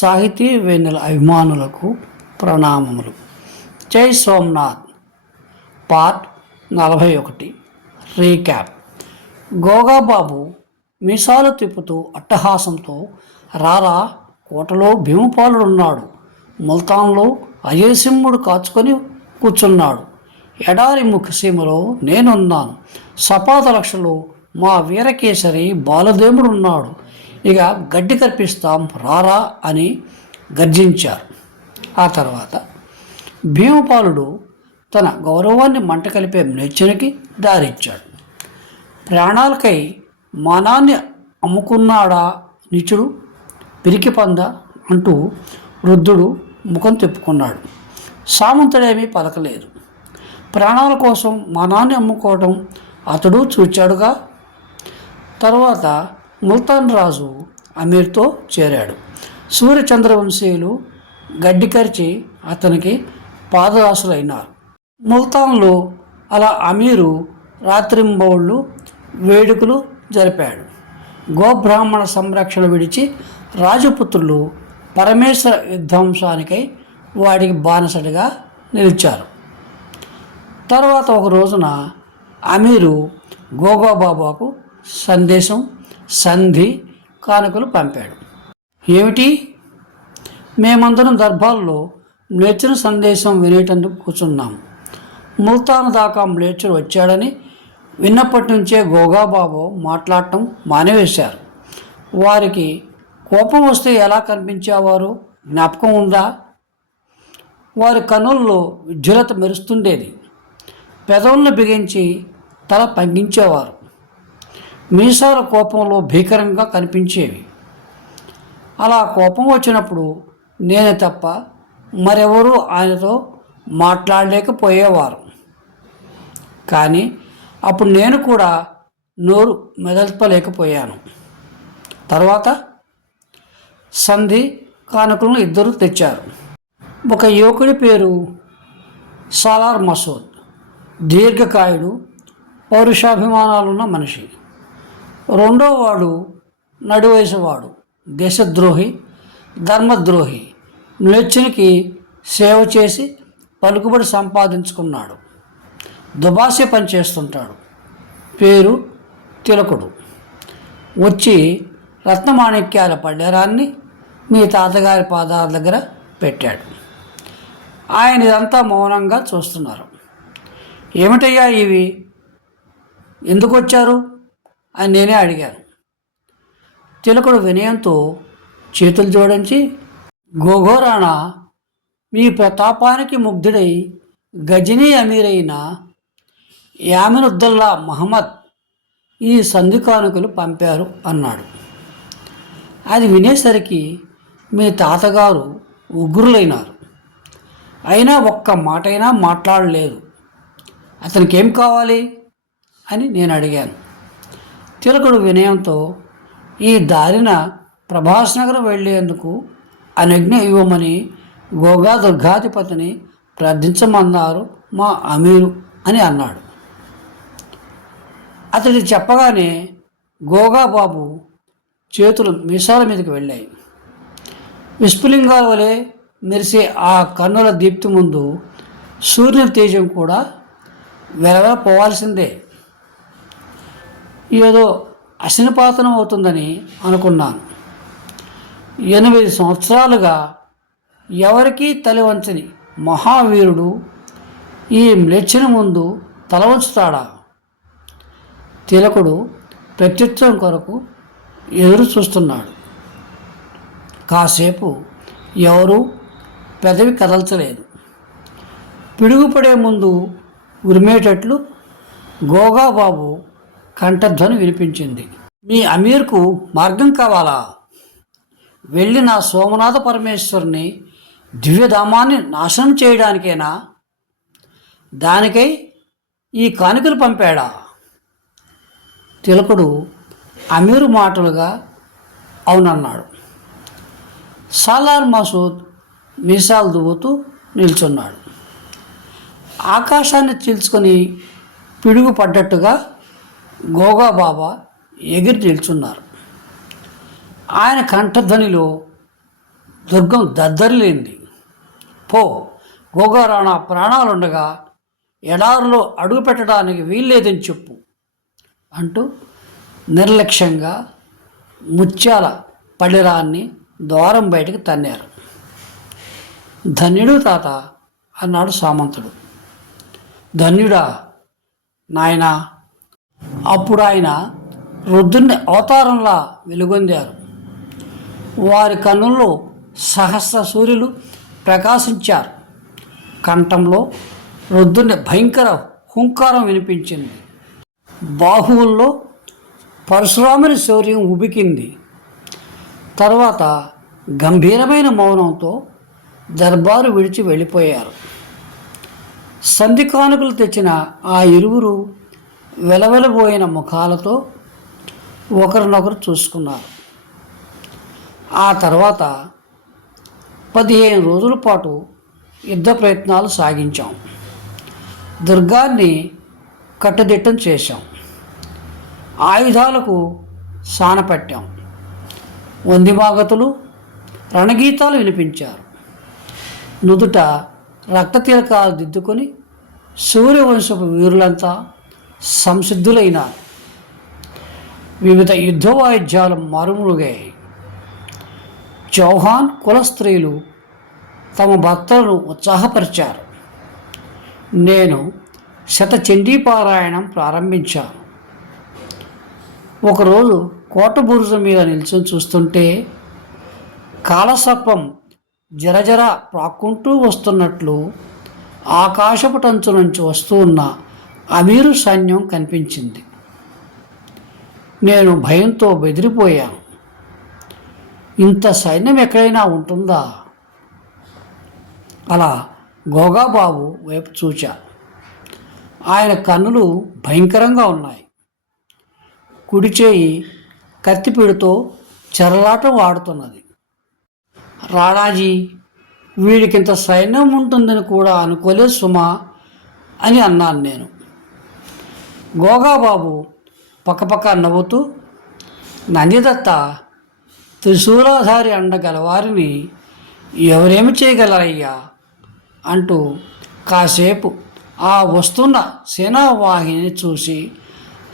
సాహితీ వెన్నెల అభిమానులకు ప్రణామములు. జై సోమనాథ్. పార్ట్ నలభై ఒకటి రీక్యాప్. గోగాబాబు మీసాలు తిప్పుతూ అట్టహాసంతో రారా కోటలో భీమపాలుడున్నాడు. ముల్తాన్లో అజయసింహుడు కాచుకొని కూర్చున్నాడు. ఎడారి ముఖసీమలో నేనున్నాను. సపాత లక్షలో మా వీరకేసరి బాలదేముడున్నాడు ఇక గడ్డి కర్పిస్తాం రారా అని గర్జించారు. ఆ తర్వాత భీమపాలుడు తన గౌరవాన్ని మంట కలిపే మ్లేచ్ఛనికి దారిచ్చాడు. ప్రాణాలకై మానాన్ని అమ్ముకున్నాడా నిచుడు? పిరికి పంద అంటూ వృద్ధుడు ముఖం తిప్పుకున్నాడు. సామంతుడేమీ పలకలేదు. ప్రాణాల కోసం మానాన్ని అమ్ముకోవడం అతడు చూచాడుగా? తర్వాత ముల్తాన్ రాజు అమీర్తో చేరాడు. సూర్యచంద్రవంశీయులు గడ్డికరిచి అతనికి పాదదాసులైనారు ముల్తాన్లో అలా అమీరు రాత్రింబౌళ్ళు వేడుకలు జరిపాడు. గోబ్రాహ్మణ సంరక్షణ విడిచి రాజపుత్రులు పరమేశ్వర విధ్వంసానికై వాడికి బానిసడిగా నిలిచారు. తర్వాత ఒక రోజున అమీరు గోగోబాబాకు సందేశం సంధి కానుకలు పంపాడు. ఏమిటి? మేమందరం దర్బార్లో మ్లేచర్ సందేశం వినేటందుకు కూర్చున్నాం. ముల్తాన్ దాకా మ్లేచర్ వచ్చాడని విన్నప్పటి నుంచే గోగాబాబు మాట్లాడటం మానేవేశారు. వారికి కోపం వస్తే ఎలా కనిపించేవారు? జ్ఞాపకం ఉందా? వారి కనుల్లో విజ్వలత మెరుస్తుండేది. పెదవులను బిగించి తల పంగించేవారు. మీసాల కోపంలో భీకరంగా కనిపించేవి. అలా కోపం వచ్చినప్పుడు నేను తప్ప మరెవరూ ఆయనతో మాట్లాడలేకపోయేవారు. కానీ అప్పుడు నేను కూడా నోరు మెదల్పలేకపోయాను. తర్వాత సంధి కానుకలను ఇద్దరు తెచ్చారు. ఒక యువకుడి పేరు సాలార్ మసూద్. దీర్ఘకాయుడు పౌరుషాభిమానాలున్న మనిషి. రెండో వాడు నడువయసువాడు దేశద్రోహి ధర్మద్రోహి. మ్లేచ్చునికి సేవ చేసి పలుకుబడి సంపాదించుకున్నాడు. దుబాసే పని చేస్తుంటాడు. పేరు తిలకుడు. వచ్చి రత్నమాణిక్యాల పడ్డారాన్ని మీ తాతగారి పాదాల దగ్గర పెట్టాడు. ఆయన ఇదంతా మౌనంగా చూస్తున్నారు. ఏమిటయ్యా ఇవి? ఎందుకు వచ్చారు? అని నేనే అడిగాను. తిలకుడు వినయంతో చేతులు జోడించి గోగోరాణ మీ ప్రతాపానికి ముగ్ధుడై గజనీ అమీరైన యామినుద్దల్లా మహమ్మద్ ఈ సంధి కానుకలు పంపారు అన్నాడు. అది వినేసరికి మీ తాతగారు ఉగ్రులైనారు. అయినా ఒక్క మాటైనా మాట్లాడలేదు. అతనికి ఏం కావాలి? అని నేను అడిగాను. తిలకుడు వినయంతో ఈ దారిన ప్రభాస్నగరం వెళ్ళేందుకు అనుజ్ఞ ఇవ్వమని గోగా దుర్గాధిపతిని ప్రార్థించమన్నారు మా అమీరు అని అన్నాడు. అతడి చెప్పగానే గోగా బాబు చేతులు మీసాల మీదకి వెళ్ళాయి. విస్ఫులింగాల వలె మెరిసే ఆ కన్నుల దీప్తి ముందు సూర్యుని తేజం కూడా వెలవెల పోవాల్సిందే ఏదో అశనిపాతనం అవుతుందని అనుకున్నాను. ఎనిమిది సంవత్సరాలుగా ఎవరికీ తలవంచని మహావీరుడు ఈ మ్లెచ్చిన ముందు తల వంచుతాడా? తిలకుడు ప్రత్యుత్తరం కొరకు ఎదురు చూస్తున్నాడు. కాసేపు ఎవరూ పెదవి కదల్చలేదు. పిడుగుపడే ముందు ఉరిమేటట్లు గోగాబాబు కంఠధ్వని వినిపించింది. మీ అమీర్కు మార్గం కావాలా? వెళ్ళి నా సోమనాథ పరమేశ్వరుని దివ్యధామాన్ని నాశనం చేయడానికేనా? దానికై ఈ కానుకలు పంపాడా? తిలకుడు అమీరు మాటలుగా అవునన్నాడు. సాలార్ మసూద్ మీసాలు దువ్వుతూ నిల్చున్నాడు. ఆకాశాన్ని చీల్చుకొని పిడుగు పడ్డట్టుగా గోగా బాబా ఎగిరి నిల్చున్నారు. ఆయన కంఠధ్వనిలో దుర్గం దద్దరిలేంది పో గోగారాణ ప్రాణాలుండగా ఎడారిలో అడుగు పెట్టడానికి వీల్లేదని చెప్పు అంటూ నిర్లక్ష్యంగా ముత్యాల పడిరాన్ని ద్వారం బయటకు తన్నారు. ధన్యుడు తాత అన్నాడు సామంతుడు. ధన్యుడా నాయనా అప్పుడు ఆయన రుద్రుని అవతారంలా వెలుగొందారు. వారి కన్నుల్లో సహస్ర సూర్యులు ప్రకాశించారు. కంఠంలో రుద్రుని భయంకర హుంకారం వినిపించింది. బాహువుల్లో పరశురాముని శౌర్యం ఉబికింది. తర్వాత గంభీరమైన మౌనంతో దర్బారు విడిచి వెళ్ళిపోయారు. సంధి కానుకలు తెచ్చిన ఆ ఇరువురు వెలవెలబోయిన ముఖాలతో ఒకరినొకరు చూసుకున్నారు. ఆ తర్వాత పదిహేను రోజుల పాటు యుద్ధ ప్రయత్నాలు సాగించాం. దుర్గాన్ని కట్టుదిట్టం చేశాం. ఆయుధాలకు సానపెట్టాం వందిమాగతులు రణగీతాలు వినిపించారు. నుదుట రక్తతిలకాలు దిద్దుకొని సూర్యవంశపు వీరులంతా సంసిద్ధులైన వివిధ యుద్ధ వాయిద్యాలు మారుమరుగాయి చౌహాన్ కుల స్త్రీలు తమ భర్తలను ఉత్సాహపరిచారు. నేను శత చండీపారాయణం ప్రారంభించాను. ఒకరోజు కోట బురుజు మీద నిల్చొని చూస్తుంటే కాలసర్పం జరజర ప్రాక్కుంటూ వస్తున్నట్లు ఆకాశపు టంచు నుంచి వస్తూ ఉన్న అమీరు సైన్యం కనిపించింది. నేను భయంతో బెదిరిపోయాను. ఇంత సైన్యం ఎక్కడైనా ఉంటుందా? అలా గోగాబాబు వైపు చూచా. ఆయన కన్నులు భయంకరంగా ఉన్నాయి. కుడి చేయి కత్తిపీడుతో చెరలాటం వాడుతున్నది రాణాజీ వీడికింత సైన్యం ఉంటుందని కూడా అనుకోలేదు సుమా అని అన్నాను నేను. గోగాబాబు పక్కపక్క నవ్వుతూ నందిదత్త త్రిశూలాధారి అండగలవారిని ఎవరేమి చేయగలరయ్యా? అంటూ కాసేపు ఆ వస్తున్న సేనావాహిని చూసి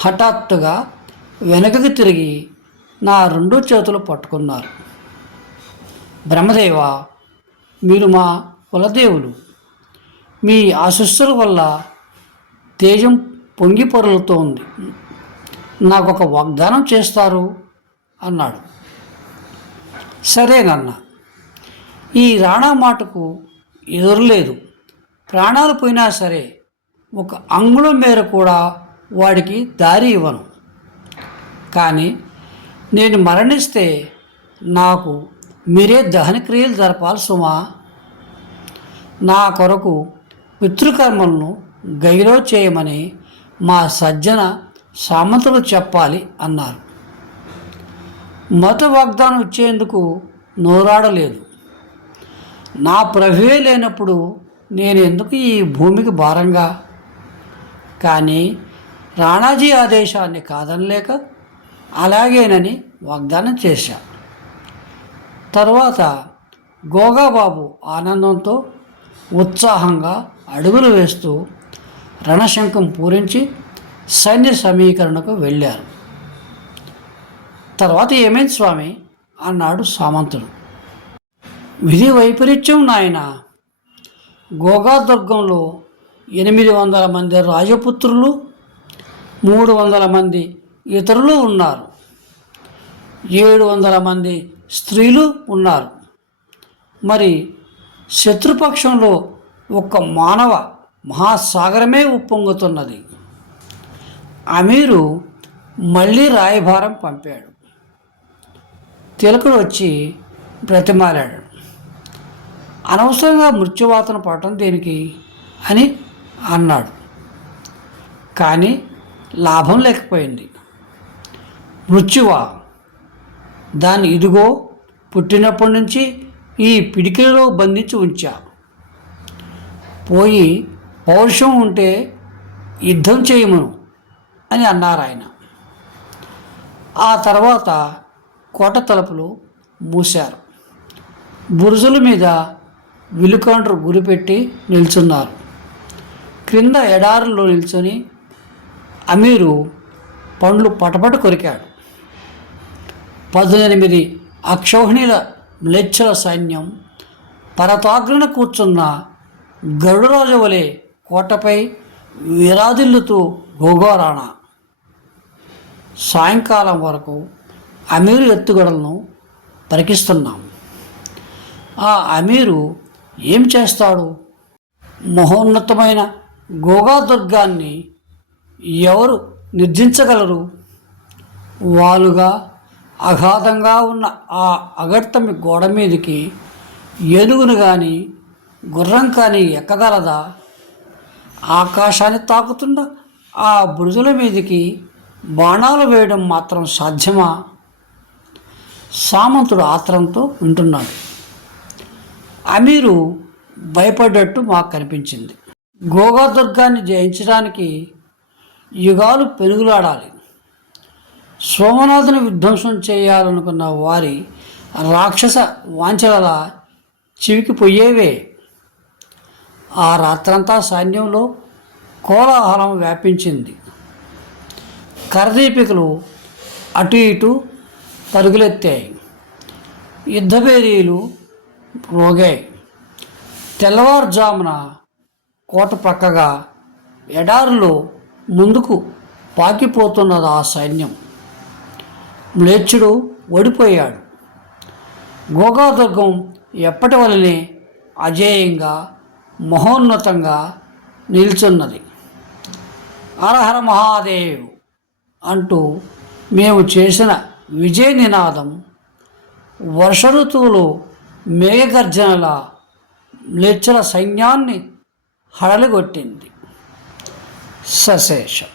హఠాత్తుగా వెనకకి తిరిగి నా రెండు చేతులు పట్టుకున్నారు. బ్రహ్మదేవ మీరు మా కులదేవులు. మీ ఆశస్సుల వల్ల తేజం పొంగి పొరలుతోంది నాకు ఒక వాగ్దానం చేస్తారు అన్నాడు. సరేనన్న ఈ రాణా మాటకు ఎదురులేదు ప్రాణాలు పోయినా సరే ఒక అంగుళం మేర కూడా వాడికి దారి ఇవ్వను. కానీ నేను మరణిస్తే నాకు మీరే దహనక్రియలు జరపాలి సుమా. నా కొరకు పితృకర్మలను గైలో చేయమని మా సజ్జన సామంతులు చెప్పాలి అన్నారు. మత వాగ్దానం ఇచ్చేందుకు నోరాడలేదు. నా ప్రభువే లేనప్పుడు నేను ఎందుకు ఈ భూమికి భారంగా? కానీ రాణాజీ ఆదేశాన్ని కాదనలేక అలాగేనని వాగ్దానం చేశా. తర్వాత గోగాబాబు ఆనందంతో ఉత్సాహంగా అడుగులు వేస్తూ రణశంఖం పూరించి సైన్య సమీకరణకు వెళ్ళారు. తర్వాత ఏమైంది స్వామి? అన్నాడు సామంతుడు. విధి వైపరీత్యం నాయన. గోగాదుర్గంలో ఎనిమిది వందల మంది రాజపుత్రులు మూడు వందల మంది ఇతరులు ఉన్నారు. ఏడు వందల మంది స్త్రీలు ఉన్నారు. మరి శత్రుపక్షంలో ఒక మానవ మహాసాగరమే ఉప్పొంగుతున్నది. అమీరు మళ్ళీ రాయభారం పంపాడు. తిలకుడు వచ్చి బ్రతిమాలాడు. అనవసరంగా మృత్యువాతన పడటం దేనికి? అని అన్నాడు. కానీ లాభం లేకపోయింది. మృత్యువా? దాన్ని ఇదిగో పుట్టినప్పటి నుంచి ఈ పిడికిలో బంధించి ఉంచా. పోయి పౌరుషం ఉంటే యుద్ధం చేయమును అని అన్నారు ఆయన. ఆ తర్వాత కోట తలుపులు మూశారు. బురుజుల మీద విలుకాండ్రు గురిపెట్టి నిల్చున్నారు. క్రింద ఎడారుల్లో నిల్చొని అమీరు పండ్లు పటపట కొరికాడు. పద్దెనిమిది అక్షోహిణీల మ్లెచ్చల సైన్యం పరతాగ్రన కూర్చున్న గరుడరాజు వలె కోటపై విరాజిల్లుతూ గోగోరాణ సాయంకాలం వరకు అమీరు ఎత్తుగడలను పరికిస్తున్నాం. ఆ అమీరు ఏం చేస్తాడు? మహోన్నతమైన గోగా దుర్గాన్ని ఎవరు నిర్జించగలరు? వాలుగా అగాధంగా ఉన్న ఆ అగర్తమి గోడ మీదకి ఏనుగును కానీ గుర్రం కానీ ఎక్కగలదా? ఆకాశాన్ని తాకుతున్న ఆ బురుజుల మీదకి బాణాలు వేయడం మాత్రం సాధ్యమా? సామంతుడు ఆత్రంతో వింటున్నాడు. అమీరు భయపడ్డట్టు మాకు కనిపించింది. గోగాదుర్గాన్ని జయించడానికి యుగాలు పెనుగులాడాలి సోమనాథుని విధ్వంసం చేయాలనుకున్న వారి రాక్షస వాంఛల చివికిపోయేవే. ఆ రాత్రంతా సైన్యంలో కోలాహలం వ్యాపించింది. కరదీపికలు అటు ఇటు పరుగులెత్తాయి. యుద్ధభేరీలు రోగాయి తెల్లవారుజామున కోట ప్రక్కగా ఎడారులో ముందుకు పాకిపోతున్నది ఆ సైన్యం. మ్లేచ్చుడు ఓడిపోయాడు. గోగాదుర్గం ఎప్పటి వలనే అజేయంగా మహోన్నతంగా నిల్చున్నది. హరహర మహాదేవ్ అంటూ మేము చేసిన విజయ నినాదం వర్ష ఋతువులో మేఘగర్జనల లెచ్చల సైన్యాన్ని హడలిగొట్టింది. సశేషం.